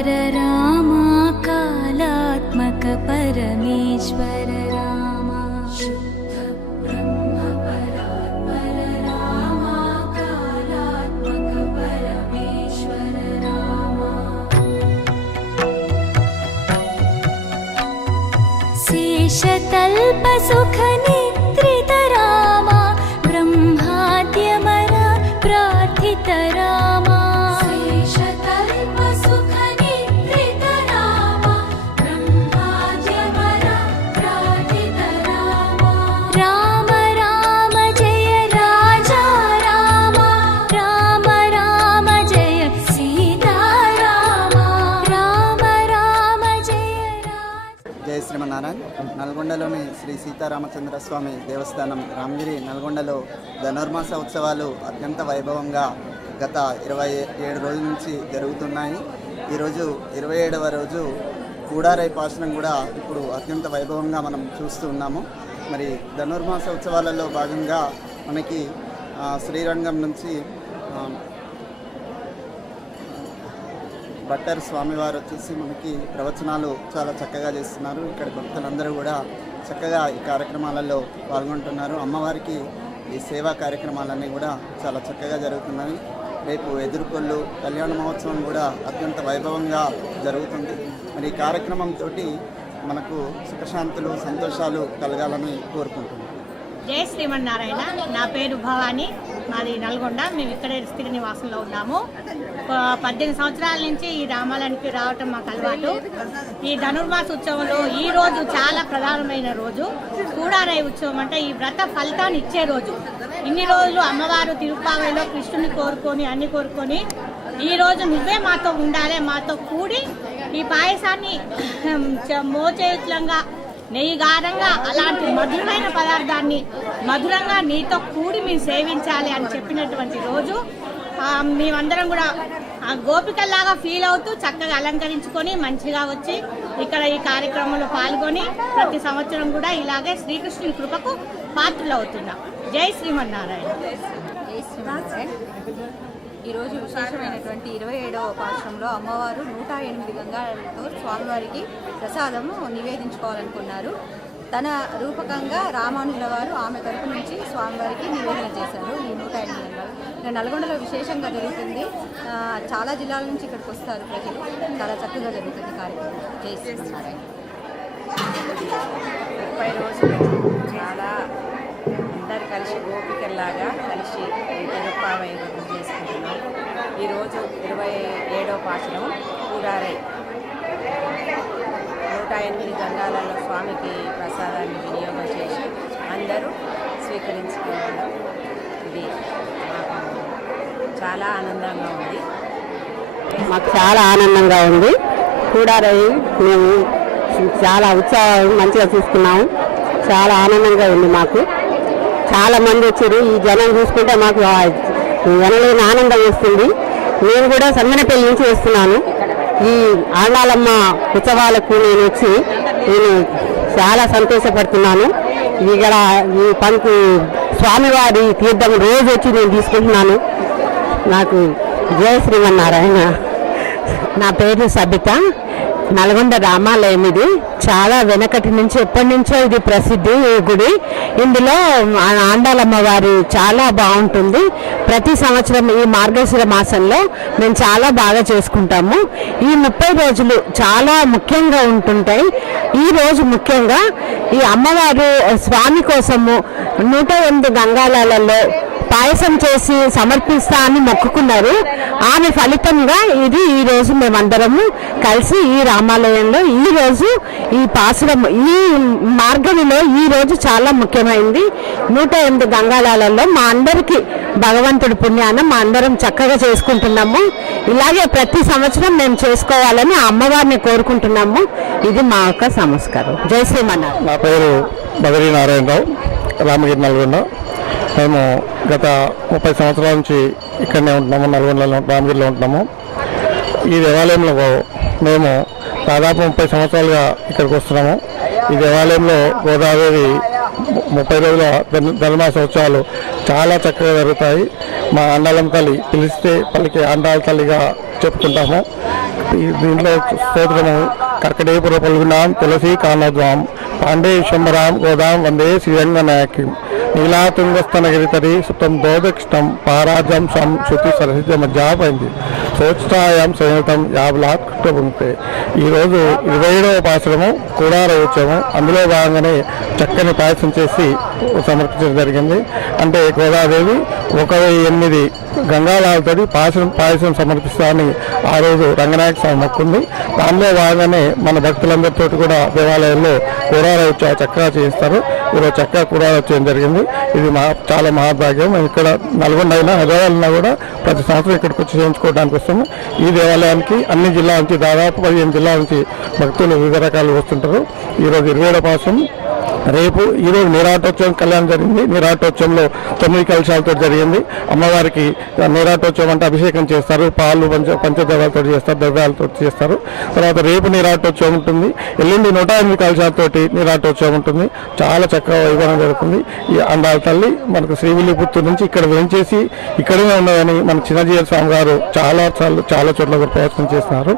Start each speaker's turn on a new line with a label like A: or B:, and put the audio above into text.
A: रामा कालात्मक परमेश्वर रामा रामा कालात्मक परमेश्वर रामा शेषतल्पसुखनिद्रित
B: జయ నల్గొండలోని శ్రీ సీతారామచంద్ర స్వామి దేవస్థానం రామగిరి నల్గొండలో ధనుర్మాస ఉత్సవాలు అత్యంత వైభవంగా గత ఇరవై ఏడు రోజుల నుంచి జరుగుతున్నాయి. ఈరోజు ఇరవై ఏడవ రోజు కూడారై పాసనం కూడా ఇప్పుడు అత్యంత వైభవంగా మనం చూస్తూ ఉన్నాము. మరి ధనుర్మాస ఉత్సవాలలో భాగంగా మనకి శ్రీరంగం నుంచి ఆ, బట్టర్ స్వామివారు వచ్చేసి మనకి ప్రవచనాలు చాలా చక్కగా చేస్తున్నారు. ఇక్కడ భక్తులందరూ కూడా చక్కగా ఈ కార్యక్రమాలలో పాల్గొంటున్నారు. అమ్మవారికి ఈ సేవా కార్యక్రమాలన్నీ కూడా చాలా చక్కగా జరుగుతున్నాయి. రేపు ఎదుర్కొల్లు కళ్యాణ మహోత్సవం కూడా అత్యంత వైభవంగా జరుగుతుంది. మరి ఈ కార్యక్రమంతో మనకు సుఖశాంతులు సంతోషాలు కలగాలని కోరుకుంటున్నాం.
C: జై శ్రీమన్నారాయణ. నా పేరు భవాని. మాది నల్గొండ. మేము ఇక్కడే స్థిర నివాసంలో ఉన్నాము. ప- పద్దెనిమిది సంవత్సరాల నుంచి ఈ రామాలయానికి రావటం మాకు అలవాటు. ఈ ధనుర్మాస ఉత్సవంలో ఈ రోజు చాలా ప్రధానమైన రోజు. కూడారాయ ఉత్సవం అంటే ఈ వ్రత ఫలితాన్ని ఇచ్చే రోజు. ఇన్ని రోజులు అమ్మవారు తిరుపావైలో కృష్ణుని కోరుకొని అన్ని కోరుకొని ఈ రోజు నువ్వే మాతో ఉండాలి మాతో కూడి ఈ పాయసాన్ని మోచేతులంగా నెయ్యి గారంగా అలాంటి మధురమైన పదార్థాన్ని మధురంగా నీతో కూడి మేము సేవించాలి అని చెప్పినటువంటి రోజు మేమందరం కూడా ఆ గోపికల్లాగా ఫీల్ అవుతూ చక్కగా అలంకరించుకొని మంచిగా వచ్చి ఇక్కడ ఈ కార్యక్రమంలో పాల్గొని ప్రతి సంవత్సరం కూడా ఇలాగే శ్రీకృష్ణుని కృపకు పాత్రలు అవుతున్నాం జై శ్రీమన్నారాయణ.
D: జై శ్రీమన్నారాయణ. ఈరోజు విశేషమైనటువంటి ఇరవై ఏడవ పాశ్రంలో అమ్మవారు నూట ఎనిమిది గంగాలతో స్వామివారికి ప్రసాదము నివేదించుకోవాలనుకున్నారు. తన రూపకంగా రామానుజుల వారు ఆమె తరపు నుంచి స్వామివారికి నివేదన చేశారు. ఈ నూట ఎనిమిది గంగాలు. ఇక్కడ నల్గొండలో విశేషంగా జరుగుతుంది. చాలా జిల్లాల నుంచి ఇక్కడికి వస్తారు ప్రజలు. చాలా చక్కగా జరుగుతుంది కార్యక్రమం. జై శ్రీమన్నారాయణ
E: ముప్పై రోజులు. చాలా కలిసి గోపికల్లాగా కలిసి తిరుప్పావైభవం చేసుకుంటున్నాం. ఈరోజు ఇరవై ఏడో పాచనం కూడారై నూట ఎనిమిది గంగాలలో స్వామికి ప్రసాదాన్ని వినియోగం చేసి అందరూ స్వీకరించుకోవడం ఇది చాలా ఆనందంగా ఉంది.
F: మాకు చాలా ఆనందంగా ఉంది. కూడారై మేము చాలా ఉత్సాహం మంచిగా చూసుకున్నాము చాలా ఆనందంగా ఉంది మాకు. చాలా మంది వచ్చారు. ఈ జనం చూసుకుంటే మాకు ఆ ఎనలేని ఆనందం వస్తుంది. నేను కూడా సమ్మనపల్లి నుంచి వస్తున్నాను. ఈ ఆండాలమ్మ ఉత్సవాలకు నేను వచ్చి నేను చాలా సంతోషపడుతున్నాను. ఇక్కడ ఈ పంకు స్వామివారి తీర్థం రోజు వచ్చి నేను తీసుకుంటున్నాను. నాకు జయ శ్రీమన్నారాయణ. నా పేరు సబిత. నల్గొండ రామాలయం ఇది. చాలా వెనకటి నుంచి ఎప్పటి నుంచో ఇది ప్రసిద్ధి ఈ గుడి. ఇందులో ఆండాలమ్మ వారి చాలా బాగుంటుంది. ప్రతి సంవత్సరం ఈ మార్గశిర మాసంలో మేము చాలా బాగా చేసుకుంటాము. ఈ ముప్పై రోజులు చాలా ముఖ్యంగా ఉంటుంటాయి. ఈ రోజు ముఖ్యంగా ఈ అమ్మవారు స్వామి కోసము నూట ఎనిమిది గంగాలలో పాయసం చేసి సమర్పిస్తా అని మొక్కుకున్నారు. ఆమె ఫలితంగా ఇది ఈ రోజు మేమందరము కలిసి ఈ రామాలయంలో ఈ రోజు ఈ పాసురం ఈ మార్గంలో ఈ రోజు చాలా ముఖ్యమైంది. నూట ఎనిమిది గంగాళాలలో మా అందరికి భగవంతుడి పుణ్యాన మా అందరం చక్కగా చేసుకుంటున్నాము. ఇలాగే ప్రతి సంవత్సరం మేము చేసుకోవాలని అమ్మవారిని కోరుకుంటున్నాము. ఇది మా యొక్క సంస్కారం. జై శ్రీమన్నారు
G: నా పేరు బదరీ నారాయణరావు రామగిరి నల్గొండ. మేము గత ముప్పై సంవత్సరాల నుంచి ఇక్కడనే ఉంటున్నాము నల్గొండలో రామగిరిలో ఉంటున్నాము. ఈ దేవాలయంలో మేము దాదాపు ముప్పై సంవత్సరాలుగా ఇక్కడికి వస్తున్నాము. ఈ దేవాలయంలో గోదావరి ముప్పై రోజుల ధన్- ఉత్సవాలు చాలా చక్కగా జరుగుతాయి. మా అండాలం తల్లి పిలిస్తే పలికి అండాల తల్లిగా చెప్పుకుంటాము. ఈ దీంట్లో స్తోత్రము కర్కటేపుర పల్గుణాం తులసి కానద్వాం పాండే విశ్వంబరాం గోదాం వందే శ్రీరంగ నాయకం నీలాతుంగస్తనగిరితరి సుతం దోదక్షితం పారాజం సం శృతి సరసిద్ధ మధ్యాపైంది సోత్సాయం సంయుతం యాభలాత్ కుటుంబే ఈరోజు ఇరవై ఏడవ పాసరము కూడార అందులో భాగంగానే చక్కని పాయసం చేసి సమర్పించడం జరిగింది. అంటే గోదాదేవి ఒక ఎనిమిది గంగాలాలతోటి పాయసం పాయసం సమర్పిస్తామని ఆ రోజు రంగనాయక స్వామి మొక్కుంది. దానిలో భాగంగానే మన భక్తులందరితో కూడా దేవాలయంలో కూడార ఉత్సవం చక్కగా చేయిస్తారు. ఈరోజు చక్కగా కూరాలు వచ్చేయడం జరిగింది. ఇది మా చాలా మహాభాగ్యం. ఇక్కడ నల్గొండ అయినా హైదరాబాద్ అయినా కూడా ప్రతి సంవత్సరం ఇక్కడికి వచ్చి చేయించుకోవడానికి వస్తాము ఈ దేవాలయానికి అన్ని జిల్లాల నుంచి దాదాపు పదిహేను జిల్లాల నుంచి భక్తులు వివిధ రకాలు వస్తుంటారు. ఈరోజు ఇరవై ఏడవ పాసం రేపు ఈరోజు నిరాటోత్సవం కళ్యాణం జరిగింది. నిరాటోత్సవంలో తొమ్మిది కలశాలతో జరిగింది. అమ్మవారికి నిరాటోత్సవం అంటే అభిషేకం చేస్తారు. పాలు పంచ పంచద్రవ్యాలతో చేస్తారు. ద్రవ్యాలతో చేస్తారు. తర్వాత రేపు నిరాటోత్సవం ఉంటుంది. ఎల్లుండి నూట ఎనిమిది కలశాలతోటి నిరాటోత్సవం ఉంటుంది. చాలా చక్కగా వైభవం జరుగుతుంది. ఈ అందాల తల్లి మనకు శ్రీవిల్లిపుత్తూరు నుంచి ఇక్కడ వేంచేసి ఇక్కడనే ఉన్నదని మన చిన్నజీవ స్వామి గారు చాలా చాలా చాలా చోట్ల ప్రయత్నం చేస్తున్నారు.